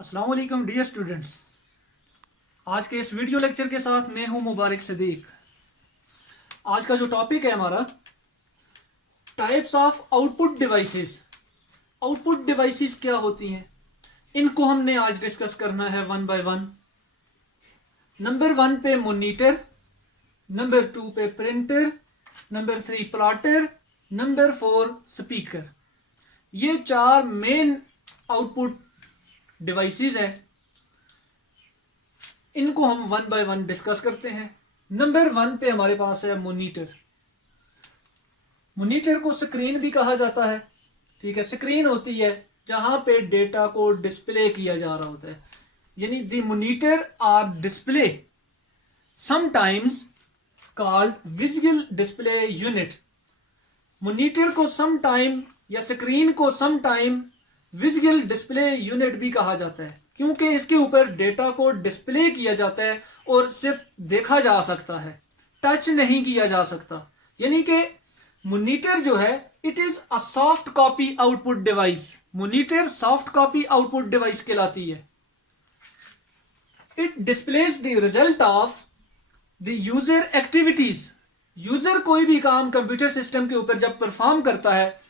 अस्सलाम वालेकुम dear students. आज के इस वीडियो लेक्चर के साथ मैं हूं मुबारक सदीक। आज का जो टॉपिक है हमारा types of output devices. Output devices क्या होती हैं, इनको हमने आज डिस्कस करना है वन बाय वन। नंबर 1 पे मॉनिटर, नंबर 2 पे printer, number 3 plotter, number 4 speaker. ये 4 मेन आउटपुट डिवाइसेस है, इनको हम वन बाय वन डिस्कस करते हैं। नंबर 1 पे हमारे पास है मॉनिटर। मॉनिटर को स्क्रीन भी कहा जाता है। ठीक है, स्क्रीन होती है जहां पे डेटा को डिस्प्ले किया जा रहा होता है, यानी the monitor or display sometimes called visual display unit. Monitor को समटाइम या स्क्रीन को समटाइम विजुअल डिस्प्ले यूनिट भी कहा जाता है, क्योंकि इसके ऊपर डेटा को डिस्प्ले किया जाता है और सिर्फ देखा जा सकता है, टच नहीं किया जा सकता। यानी कि मॉनिटर जो है it is a soft copy output device. Monitor soft copy output device कहलाती है। It displace the result of the user activities. User कोई भी काम कंप्यूटर सिस्टम के ऊपर जब परफॉर्म करता है,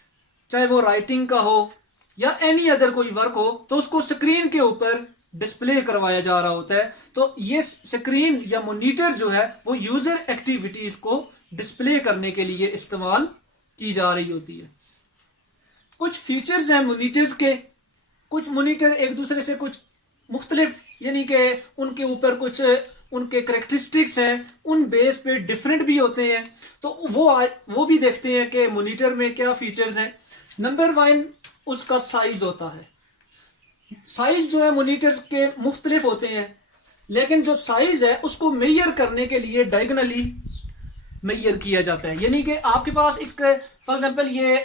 चाहे वो राइटिंग का हो या एनी अदर कोई वर्क हो, तो उसको स्क्रीन के ऊपर डिस्प्ले करवाया जा रहा होता है। तो ये स्क्रीन या मॉनिटर जो है वो यूजर एक्टिविटीज को डिस्प्ले करने के लिए इस्तेमाल की जा रही होती है। कुछ फीचर्स हैं मॉनिटर्स के। कुछ मॉनिटर एक दूसरे से कुछ मुख्तलिफ, यानी कि उनके ऊपर कुछ उनके करेक्टरिस्टिक्स हैं, उन बेस पे डिफरेंट भी होते हैं। तो वो भी देखते हैं कि मॉनिटर में क्या फीचर्स हैं। नंबर 1 उसका साइज होता है। साइज जो है मॉनिटर्स के मुख्तलिफ होते हैं, लेकिन जो साइज है उसको मेजर करने के लिए डायगोनली मेजर किया जाता है। यानी कि आपके पास एक फॉर एग्जांपल ये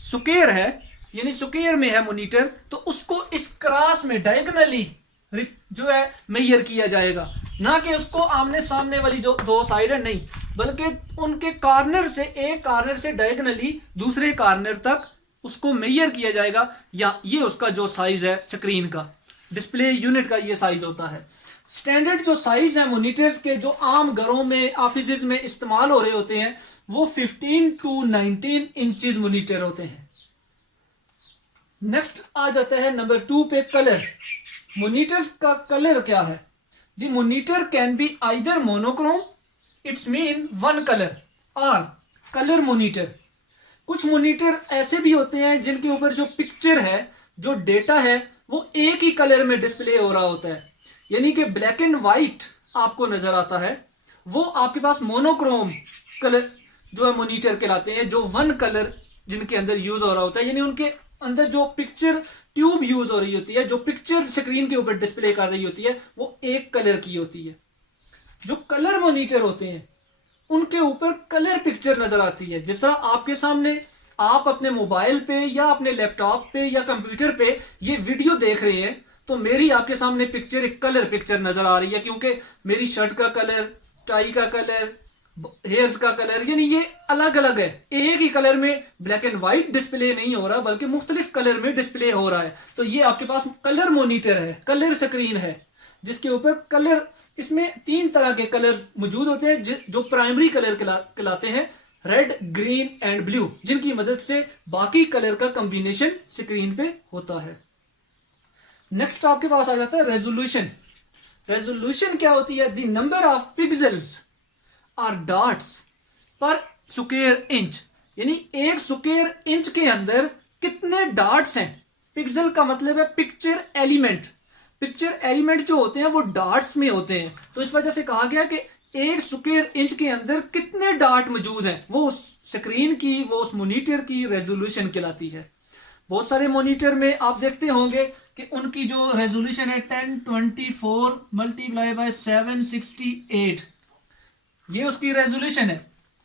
स्क्वायर है, यानी स्क्वायर में है मॉनिटर, तो उसको इस क्रॉस में डायगोनली जो है मेजर किया जाएगा, ना कि उसको आमने सामने वाली जो दो साइड है, नहीं, बल्कि उनके कॉर्नर से, एक कॉर्नर से डायगोनली दूसरे कॉर्नर तक उसको मेजर किया जाएगा। या ये उसका जो साइज है स्क्रीन का, डिस्प्ले यूनिट का ये साइज होता है। स्टैंडर्ड जो साइज है मॉनिटर्स के, जो आम घरों में ऑफिस में इस्तेमाल हो रहे होते हैं, वो 15 to 19 इंचेस मॉनिटर होते हैं। नेक्स्ट आ जाता है नंबर 2 पे कलर। मॉनिटर्स का कलर क्या है? The monitor can be either monochrome, it's mean one colour, और कलर मॉनिटर। कुछ मॉनिटर ऐसे भी होते हैं जिनके ऊपर जो पिक्चर है, जो डेटा है, वो एक ही कलर में डिस्प्ले हो रहा होता है, यानी कि ब्लैक एंड व्हाइट आपको नजर आता है। वो आपके पास मोनोक्रोम कलर जो है मॉनिटर कहलाते हैं, जो वन कलर जिनके अंदर यूज हो रहा होता है, यानी उनके अंदर जो पिक्चर ट्यूब यूज हो रही होती है, जो पिक्चर स्क्रीन के ऊपर डिस्प्ले कर रही होती है, वो एक कलर की होती है। जो कलर मॉनिटर होते हैं उनके ऊपर कलर पिक्चर नजर आती है। जिस तरह आपके सामने आप अपने मोबाइल पे या अपने लैपटॉप पे या कंप्यूटर पे ये वीडियो देख रहे हैं, तो मेरी आपके सामने पिक्चर एक कलर पिक्चर नजर आ रही है, क्योंकि मेरी शर्ट का कलर, टाई का कलर, हेयर्स का कलर, यानी ये अलग अलग है। एक ही कलर में ब्लैक एंड व्हाइट डिस्प्ले नहीं हो रहा, बल्कि मुख्तलिफ कलर में डिस्प्ले हो रहा है। तो ये आपके पास कलर मॉनिटर है, कलर स्क्रीन है, जिसके ऊपर कलर, इसमें 3 तरह के कलर मौजूद होते हैं, जो प्राइमरी कलर कहलाते हैं, रेड, ग्रीन एंड ब्लू, जिनकी मदद से बाकी कलर का कॉम्बिनेशन स्क्रीन पे होता है। नेक्स्ट आपके पास आ जाता है रेजोल्यूशन। रेजोल्यूशन क्या होती है? द नंबर ऑफ पिक्सल्स और डॉट्स पर स्क्वायर इंच, यानी एक स्क्वायर इंच के अंदर कितने डॉट्स हैं। पिक्सल का मतलब है पिक्चर एलिमेंट। पिक्चर एलिमेंट जो होते हैं वो डॉट्स में होते हैं, तो इस वजह से कहा गया कि एक स्क्वायर इंच के अंदर कितने डॉट मौजूद हैं, वो उस स्क्रीन की, वो उस मॉनिटर की रेजोल्यूशन कहलाती है। बहुत सारे मॉनिटर में आप देखते होंगे कि उनकी जो रेजोल्यूशन है 1024 मल्टीप्लाई बाय 768, ये उसकी रेजोल्यूशन है।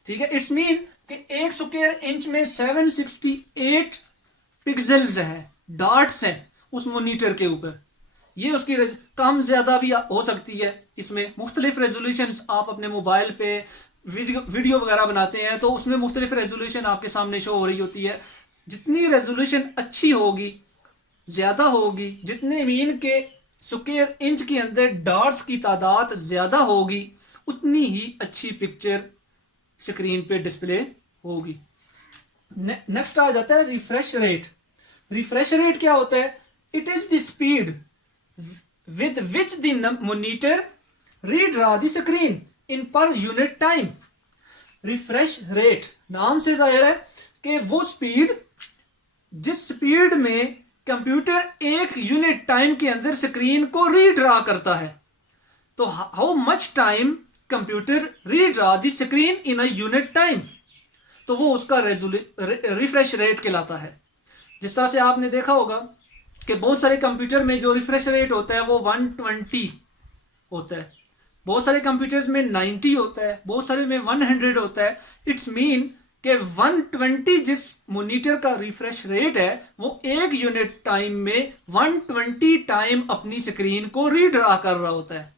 ठीक है, इट्स मीन कि एक स्क्वायर इंच में 768 पिक्सल्स है, डॉट्स है उस मॉनिटर के ऊपर। ये उसकी कम ज्यादा भी हो सकती है। इसमें मुख्तलिफ रेजोल्यूशन, आप अपने मोबाइल पे वीडियो वगैरह बनाते हैं तो उसमें मुख्तलिफ रेजोल्यूशन आपके सामने शो हो रही होती है। जितनी रेजोल्यूशन अच्छी होगी ज्यादा होगी, जितने मीन के स्क्वायर इंच के अंदर डॉट्स की तादाद ज्यादा होगी, उतनी ही अच्छी पिक्चर स्क्रीन पे डिस्प्ले होगी। नेक्स्ट आ जाता है रिफ्रेश रेट। रिफ्रेश रेट क्या होता है? It is the speed with which the monitor redraw the screen in per unit time. Refresh rate नाम से जाहिर है कि वो स्पीड जिस स्पीड में कंप्यूटर एक यूनिट टाइम के अंदर स्क्रीन को रीड्रा करता है। तो how much time computer redraw the screen in a unit time, तो वो उसका रिफ्रेश रेट कहलाता है। जिस तरह से आपने देखा होगा कि बहुत सारे कंप्यूटर में जो रिफ्रेश रेट होता है वो 120 होता है, बहुत सारे कंप्यूटर्स में 90 होता है, बहुत सारे में 100 होता है। इट्स मीन कि 120 जिस मॉनिटर का रिफ्रेश रेट है वो एक यूनिट टाइम में 120 टाइम अपनी स्क्रीन को रीड्रा कर रहा होता है।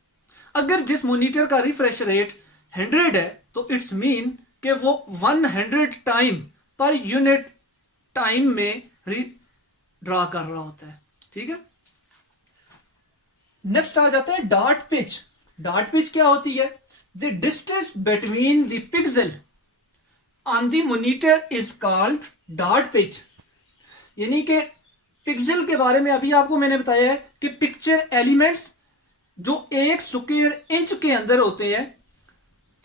अगर जिस मॉनिटर का रिफ्रेश रेट 100 है तो इट्स मीन कि वो 100 टाइम पर यूनिट टाइम में रीड्रा कर रहा होता है। ठीक है, नेक्स्ट आ जाता है डॉट पिच। डॉट पिच क्या होती है? The distance between the pixel on the monitor is called dot pitch. यानी कि पिक्सल के बारे में अभी आपको मैंने बताया है कि पिक्चर एलिमेंट्स जो एक स्क्वायर इंच के अंदर होते हैं,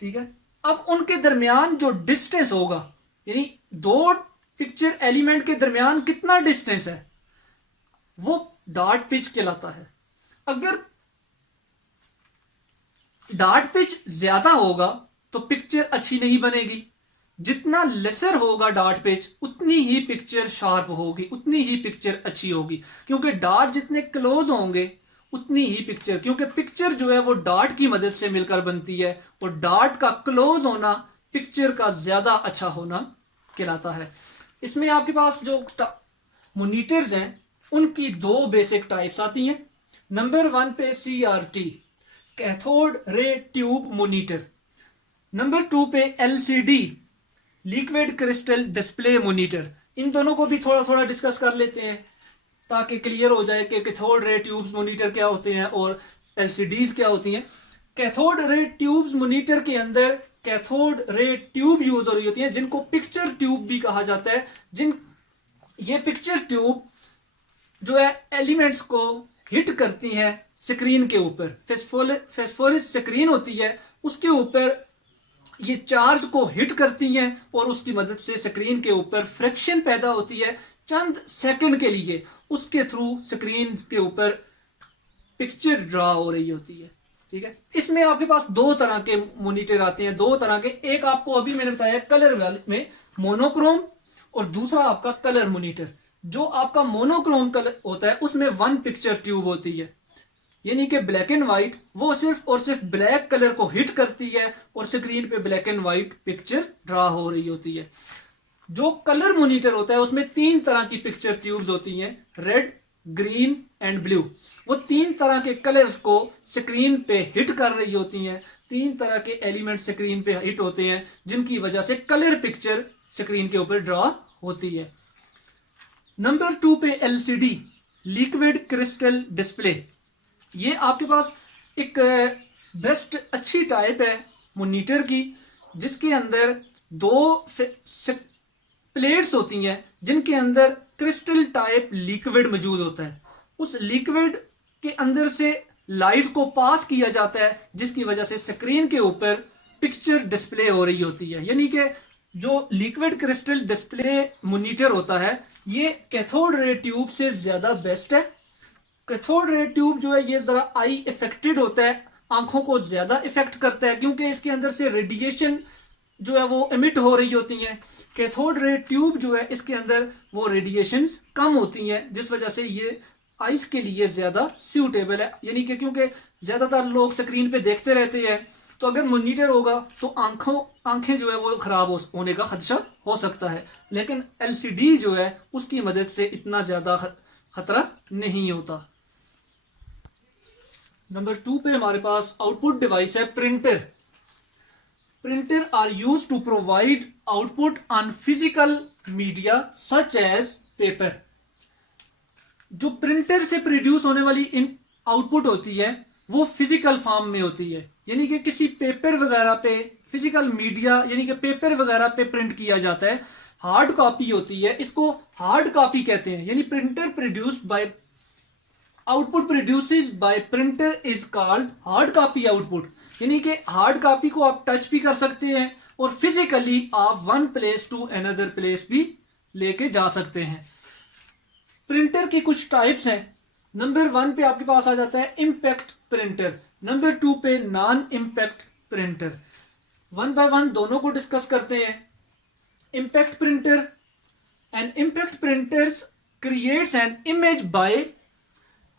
ठीक है, अब उनके दरमियान जो डिस्टेंस होगा, यानी दो पिक्चर एलिमेंट के दरमियान कितना डिस्टेंस है, वो डॉट पिच कहलाता है। अगर डॉट पिच ज्यादा होगा तो पिक्चर अच्छी नहीं बनेगी, जितना लेसर होगा डॉट पिच उतनी ही पिक्चर शार्प होगी, उतनी ही पिक्चर अच्छी होगी। क्योंकि डॉट जितने क्लोज होंगे उतनी ही पिक्चर, क्योंकि पिक्चर जो है वो डॉट की मदद से मिलकर बनती है और डॉट का क्लोज होना पिक्चर का ज्यादा अच्छा होना कहलाता है। इसमें आपके पास जो मॉनिटर्स हैं उनकी दो बेसिक टाइप्स आती हैं। नंबर 1 पे CRT cathode ray tube monitor, number 2 पे LCD liquid crystal display monitor. इन दोनों को भी थोड़ा थोड़ा डिस्कस कर लेते हैं ताकि क्लियर हो जाए कि कैथोड रे ट्यूब्स मॉनिटर क्या होते हैं और LCDs क्या होती हैं। कैथोड रे ट्यूब्स मॉनिटर के अंदर कैथोड रे ट्यूब यूज हो रही होती हैं, जिनको पिक्चर ट्यूब भी कहा जाता है। ये पिक्चर ट्यूब जो है एलिमेंट्स को हिट करती हैं स्क्रीन के ऊपर। फेस्फोरस स्क्रीन होती है, उसके ऊपर ये चार्ज को हिट करती हैं और उसकी मदद से स्क्रीन के ऊपर फ्रिक्शन पैदा होती है चंद सेकंड के लिए। उसके थ्रू स्क्रीन के ऊपर पिक्चर ड्रा हो रही होती है। ठीक है, इसमें आपके पास दो तरह के मॉनिटर आते हैं, दो तरह के। एक आपको अभी मैंने बताया कलर वाले में मोनोक्रोम, और दूसरा आपका कलर मॉनिटर। जो आपका मोनोक्रोम कलर होता है उसमें 1 पिक्चर ट्यूब होती है, यानी कि ब्लैक एंड व्हाइट, वो सिर्फ और सिर्फ ब्लैक कलर को हिट करती है और स्क्रीन पे black and white picture draw हो रही होती है। जो कलर मॉनिटर होता है उसमें 3 तरह की पिक्चर ट्यूब्स होती हैं, रेड, ग्रीन एंड ब्लू। वो 3 तरह के कलर्स को स्क्रीन पे हिट कर रही होती हैं। 3 तरह के एलिमेंट स्क्रीन पे हिट होते हैं जिनकी वजह से कलर पिक्चर स्क्रीन के ऊपर ड्रा होती है। नंबर 2 पे LCD लिक्विड क्रिस्टल डिस्प्ले। ये आपके पास एक बेस्ट अच्छी टाइप है मॉनिटर की, जिसके अंदर 2 प्लेट्स होती हैं जिनके अंदर क्रिस्टल टाइप लिक्विड मौजूद होता है। उस लिक्विड के अंदर से लाइट को पास किया जाता है जिसकी वजह से स्क्रीन के ऊपर पिक्चर डिस्प्ले हो रही होती है। यानी कि जो लिक्विड क्रिस्टल डिस्प्ले मॉनिटर होता है ये कैथोड रे ट्यूब से ज्यादा बेस्ट है। कैथोड रे ट्यूब जो है ये जरा आई इफेक्टेड होता है, आंखों को ज्यादा इफेक्ट करता है क्योंकि इसके अंदर से रेडिएशन जो है वो एमिट हो रही होती है। कैथोड रे ट्यूब जो है इसके अंदर वो रेडिएशंस कम होती हैं, जिस वजह से ये आइस के लिए ज्यादा सूटेबल है। यानी कि क्योंकि ज्यादातर लोग स्क्रीन पे देखते रहते हैं, तो अगर मॉनिटर होगा तो आंखें जो है वो खराब होने का खदशा हो सकता है, लेकिन LCD जो है उसकी मदद से इतना ज्यादा खतरा नहीं होता। नंबर 2 पे हमारे पास आउटपुट डिवाइस है printer. Printer are use to provide output on physical media such as paper. जो प्रिंटर से प्रोड्यूस होने वाली इन आउटपुट होती है वो फिजिकल फॉर्म में होती है, यानी कि किसी पेपर वगैरह पे, फिजिकल मीडिया यानी कि पेपर वगैरह पे प्रिंट किया जाता है। हार्ड कॉपी होती है, इसको हार्ड कॉपी कहते हैं, यानी printer produced by output produces bye printer is called hard copy output. यानी कि हार्ड कॉपी को आप टच भी कर सकते हैं और फिजिकली आप one place to another place भी लेके जा सकते हैं। प्रिंटर की कुछ टाइप्स हैं। नंबर 1 पे आपके पास आ जाता है इम्पैक्ट प्रिंटर, नंबर 2 पे नॉन इम्पैक्ट प्रिंटर। 1 बाय 1 दोनों को डिस्कस करते हैं। Impact printer, an impact printers creates an image by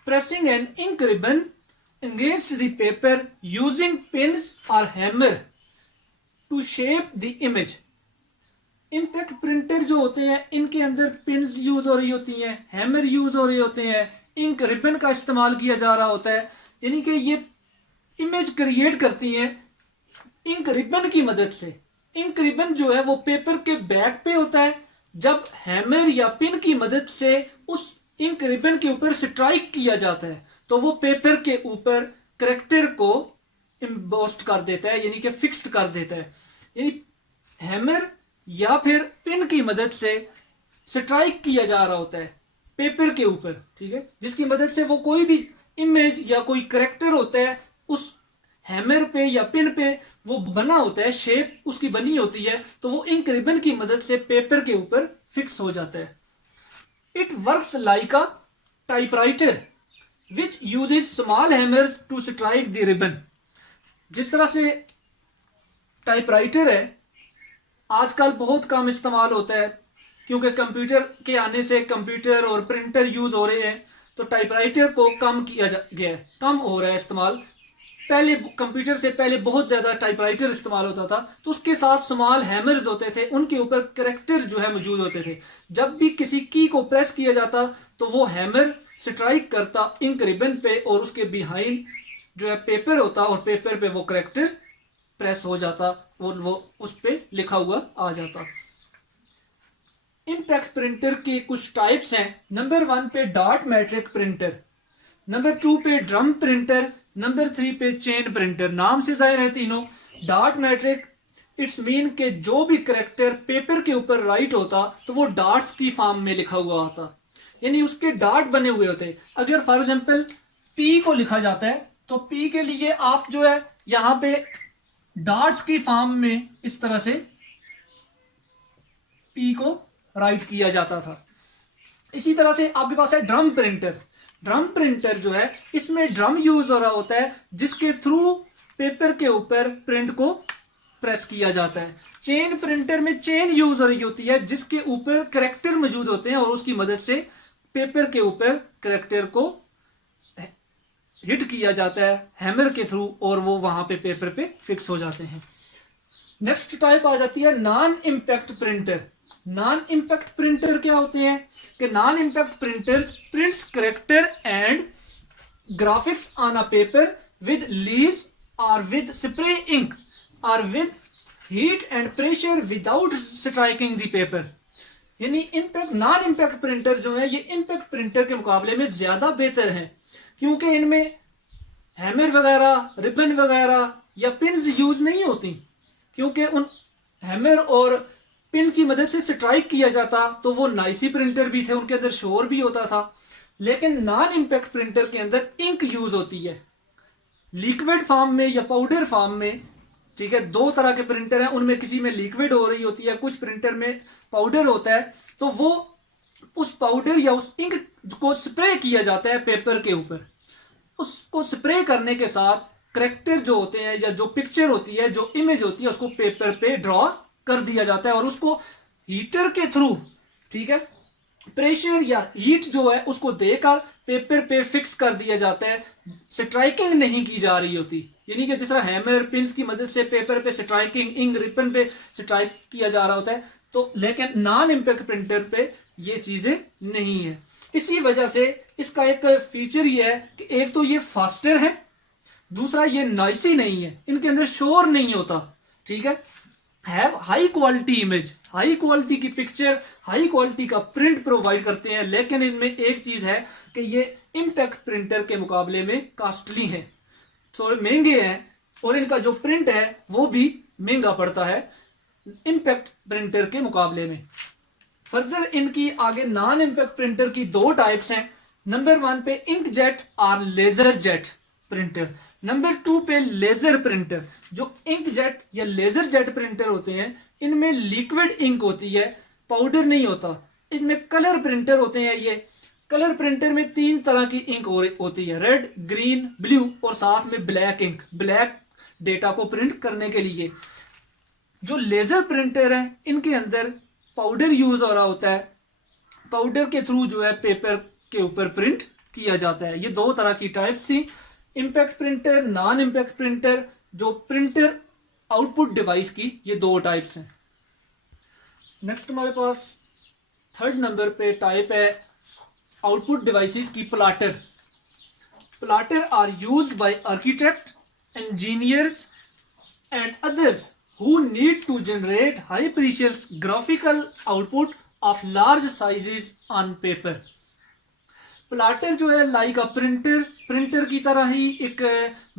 pressing an ink ribbon against the paper using pins or hammer to shape the image। Impact printer जो होते हैं इनके अंदर pins use हो रही होती हैं, हैमर यूज हो रहे होते हैं, इंक रिबन का इस्तेमाल किया जा रहा होता है, यानी कि ये इमेज क्रिएट करती हैं इंक रिबन की मदद से। इंक रिबन जो है वो पेपर के बैक पे होता है। जब हैमर या पिन की मदद से उस इंक रिबन के ऊपर स्ट्राइक किया जाता है तो वो पेपर के ऊपर करेक्टर को इम्बोस्ट कर देता है, यानी कि फिक्स्ड कर देता है। यानी हैमर या फिर पिन की मदद से स्ट्राइक किया जा रहा होता है पेपर के ऊपर, ठीक है, जिसकी मदद से वो कोई भी इमेज या कोई करेक्टर होता है उस हैमर पे या पिन पे वो बना होता है, शेप उसकी बनी होती है, तो वो इंक रिबन की मदद से पेपर के ऊपर फिक्स हो जाता है। It works like a typewriter which uses small hammers to strike the ribbon। जिस तरह से टाइपराइटर है आजकल बहुत कम इस्तेमाल होता है क्योंकि कंप्यूटर के आने से कंप्यूटर और प्रिंटर यूज हो रहे हैं, तो टाइपराइटर को कम किया गया है, कम हो रहा है इस्तेमाल। पहले कंप्यूटर से पहले बहुत ज्यादा टाइपराइटर इस्तेमाल होता था, तो उसके साथ स्मॉल हैमर्स होते थे, उनके ऊपर करेक्टर जो है मौजूद होते थे। जब भी किसी की को प्रेस किया जाता तो वो हैमर स्ट्राइक करता इंक रिबन पे और उसके बिहाइंड जो है पेपर होता और पेपर पे वो करेक्टर प्रेस हो जाता और वो उस पे लिखा हुआ आ जाता। इम्पैक्ट प्रिंटर के कुछ टाइप्स हैं। नंबर 1 पे डॉट मैट्रिक प्रिंटर, नंबर 2 पे ड्रम प्रिंटर, नंबर 3 पे चेन प्रिंटर। नाम से जाहिर है तीनों। डॉट मैट्रिक इट्स मीन के जो भी करेक्टर पेपर के ऊपर राइट होता तो वो डॉट्स की फॉर्म में लिखा हुआ होता, यानी उसके डॉट बने हुए होते। अगर फॉर एग्जांपल पी को लिखा जाता है तो पी के लिए आप जो है यहां पे डॉट्स की फॉर्म में इस तरह से पी को राइट किया जाता था। इसी तरह से आपके पास है ड्रम प्रिंटर। ड्रम प्रिंटर जो है इसमें ड्रम यूज हो रहा होता है जिसके थ्रू पेपर के ऊपर प्रिंट को प्रेस किया जाता है। चेन प्रिंटर में चेन यूज हो रही होती है जिसके ऊपर करेक्टर मौजूद होते हैं और उसकी मदद से पेपर के ऊपर करेक्टर को हिट किया जाता है हैमर के थ्रू और वो वहां पे पेपर पे फिक्स हो जाते हैं। नेक्स्ट टाइप आ जाती है non impact printer. Non impact printer क्या होते हैं कि non impact printers prints character and graphics on a paper with lease और विद स्प्रे इंक और with heat and pressure without striking the paper. यानी impact non impact printer जो है ये इम्पैक्ट प्रिंटर के मुकाबले में ज्यादा बेहतर है क्योंकि इनमें हैमर वगैरह, रिबन वगैरह या पिन्स यूज नहीं होती, क्योंकि उन हैमर और पिन की मदद से स्ट्राइक किया जाता तो वो नाइसी प्रिंटर भी थे, उनके अंदर शोर भी होता था। लेकिन नॉन इम्पैक्ट प्रिंटर के अंदर इंक यूज होती है लिक्विड फॉर्म में या पाउडर फॉर्म में, ठीक है। दो तरह के प्रिंटर हैं, उनमें किसी में लिक्विड हो रही होती है, कुछ प्रिंटर में पाउडर होता है, तो वो उस पाउडर या उस इंक को स्प्रे किया जाता है पेपर के ऊपर। उसको स्प्रे करने के साथ करेक्टर जो होते हैं या जो पिक्चर होती है, जो इमेज होती है, उसको पेपर पे ड्रॉ कर दिया जाता है और उसको हीटर के थ्रू, ठीक है, प्रेशर या हीट जो है उसको देकर पेपर पे फिक्स कर दिया जाता है। स्ट्राइकिंग नहीं की जा रही होती, यानी कि जिस तरह हैमर पिन्स की मदद से पेपर पे स्ट्राइकिंग, इंक रिबन पे स्ट्राइक किया जा रहा होता है, तो लेकिन नॉन इम्पैक्ट प्रिंटर पे ये चीजें नहीं है। इसी वजह से इसका एक फीचर ये है कि एक तो ये फास्टर है, दूसरा ये नॉइसी नहीं है, इनके अंदर शोर नहीं होता, ठीक है। Have high quality image, high quality की पिक्चर, हाई क्वालिटी का प्रिंट प्रोवाइड करते हैं, लेकिन इनमें एक चीज है कि ये इम्पैक्ट प्रिंटर के मुकाबले में कॉस्टली हैं, थोड़े महंगे हैं, और इनका जो प्रिंट है वो भी महंगा पड़ता है इम्पैक्ट प्रिंटर के मुकाबले में। फर्दर इनकी आगे नॉन इम्पैक्ट प्रिंटर की दो टाइप्स हैं। नंबर 1 पे इंकजेट और लेजर जेट प्रिंटर, नंबर 2 पे लेजर प्रिंटर। जो इंकजेट या लेजर जेट प्रिंटर होते हैं इनमें लिक्विड इंक होती है, पाउडर नहीं होता। इसमें कलर प्रिंटर होते हैं। ये कलर प्रिंटर में 3 तरह की इंक होती है, रेड, ग्रीन, ब्लू, और साथ में ब्लैक इंक, ब्लैक डेटा को प्रिंट करने के लिए। जो लेजर प्रिंटर है इनके अंदर पाउडर यूज हो रहा होता है, पाउडर के थ्रू जो है पेपर के ऊपर प्रिंट किया जाता है। ये 2 तरह की टाइप्स थी, impact printer, non impact printer. जो प्रिंटर आउटपुट डिवाइस की ये 2 टाइप्स हैं। नेक्स्ट हमारे पास 3rd नंबर पे टाइप है आउटपुट डिवाइसेस की plotter. Plotter are used by architect, engineers and others who need to generate high precision graphical output of large sizes on paper। Plotter जो है लाइक अ प्रिंटर, प्रिंटर की तरह ही एक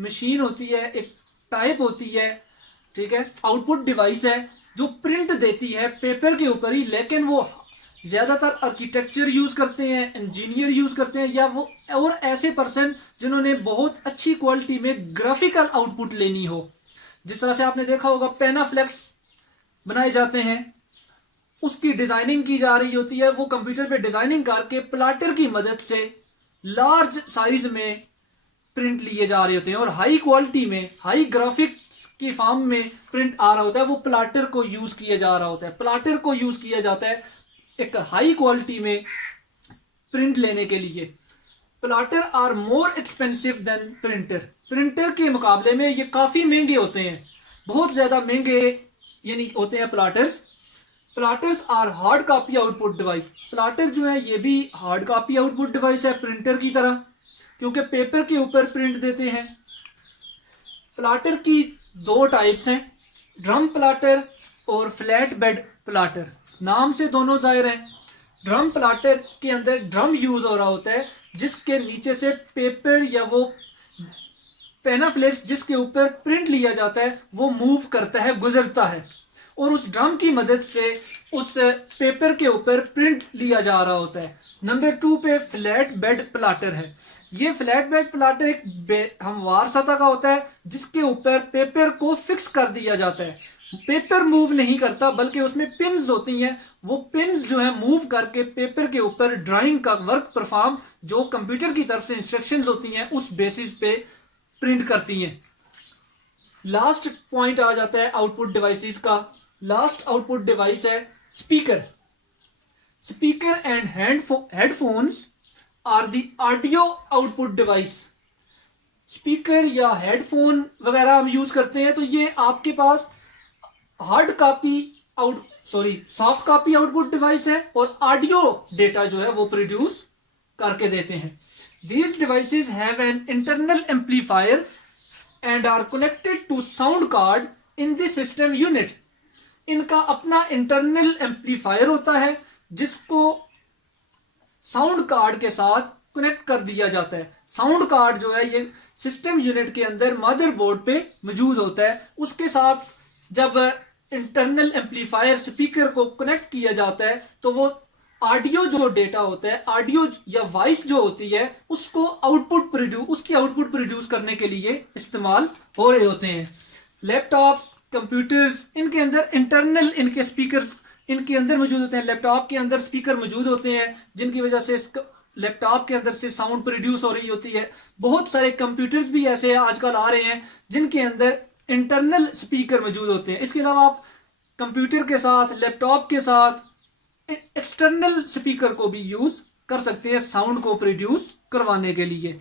machine होती है, एक टाइप होती है, ठीक है, आउटपुट डिवाइस है जो प्रिंट देती है पेपर के ऊपर ही। लेकिन वो ज्यादातर आर्किटेक्चर यूज करते हैं, इंजीनियर यूज करते हैं, या वो और ऐसे पर्सन जिन्होंने बहुत अच्छी क्वालिटी में ग्राफिकल आउटपुट लेनी हो। जिस तरह से आपने देखा होगा पेनाफ्लेक्स बनाए जाते हैं, उसकी डिजाइनिंग की जा रही होती है, वो कंप्यूटर पे डिजाइनिंग करके प्लाटर की मदद से लार्ज साइज में प्रिंट लिए जा रहे होते हैं और हाई क्वालिटी में, हाई ग्राफिक्स की फॉर्म में प्रिंट आ रहा होता है। वो प्लाटर को यूज किया जा रहा होता है, प्लाटर को यूज किया जाता है एक हाई क्वालिटी में प्रिंट लेने के लिए। Plotter are more expensive than printer, printer के मुकाबले में ये काफी महंगे होते हैं, बहुत ज्यादा महंगे यानी होते हैं plotters. Plotters are hard copy output device, plotter जो है ये भी हार्ड कॉपी आउटपुट डिवाइस है प्रिंटर की तरह, क्योंकि पेपर के ऊपर प्रिंट देते हैं। प्लाटर की 2 टाइप्स हैं, ड्रम प्लाटर और फ्लैट बेड प्लाटर। नाम से दोनों जाहिर हैं। ड्रम प्लाटर के अंदर ड्रम यूज हो रहा होता है जिसके नीचे से पेपर या वो पेनाफ्लेक्स जिसके ऊपर प्रिंट लिया जाता है वो मूव करता है, गुजरता है, और उस ड्रम की मदद से उस पेपर के ऊपर प्रिंट लिया जा रहा होता है। नंबर 2 पे फ्लैट बेड प्लाटर है। ये फ्लैट बेड प्लाटर एक हमवार सतह का होता है जिसके ऊपर पेपर को फिक्स कर दिया जाता है। पेपर मूव नहीं करता बल्कि उसमें पिन्स होती हैं, वो पिन्स जो है मूव करके पेपर के ऊपर ड्राइंग का वर्क परफॉर्म जो कंप्यूटर की तरफ से इंस्ट्रक्शंस होती हैं उस बेसिस पे प्रिंट करती हैं। लास्ट पॉइंट आ जाता है आउटपुट डिवाइसेस का। लास्ट आउटपुट डिवाइस है speaker. Speaker and headphones are the audio output device. Speaker या हेडफोन वगैरह हम यूज करते हैं तो ये आपके पास सॉफ्ट कॉपी आउटपुट डिवाइस है और ऑडियो डेटा जो है वो प्रोड्यूस करके देते हैं। These devices have an internal amplifier and are connected to sound card in the system unit। इनका अपना इंटरनल एम्पलीफायर होता है जिसको साउंड कार्ड के साथ कनेक्ट कर दिया जाता है। साउंड कार्ड जो है ये सिस्टम यूनिट के अंदर मदरबोर्ड पे मौजूद होता है। उसके साथ जब इंटरनल एम्पलीफायर स्पीकर को कनेक्ट किया जाता है तो वो ऑडियो जो डेटा होता है, ऑडियो या वॉइस जो होती है उसकी आउटपुट प्रोड्यूस करने के लिए इस्तेमाल हो रहे होते हैं। लैपटॉप्स, कंप्यूटर्स, इनके अंदर इंटरनल इनके स्पीकर इनके अंदर मौजूद होते हैं। लैपटॉप के अंदर स्पीकर मौजूद होते हैं जिनकी वजह से लैपटॉप के अंदर से साउंड प्रोड्यूस हो रही होती है। बहुत सारे कंप्यूटर्स भी ऐसे आजकल आ रहे हैं जिनके अंदर इंटरनल स्पीकर मौजूद होते हैं। इसके अलावा आप कंप्यूटर के साथ, लैपटॉप के साथ एक्सटर्नल स्पीकर को भी यूज कर सकते हैं साउंड को प्रोड्यूस करवाने के लिए।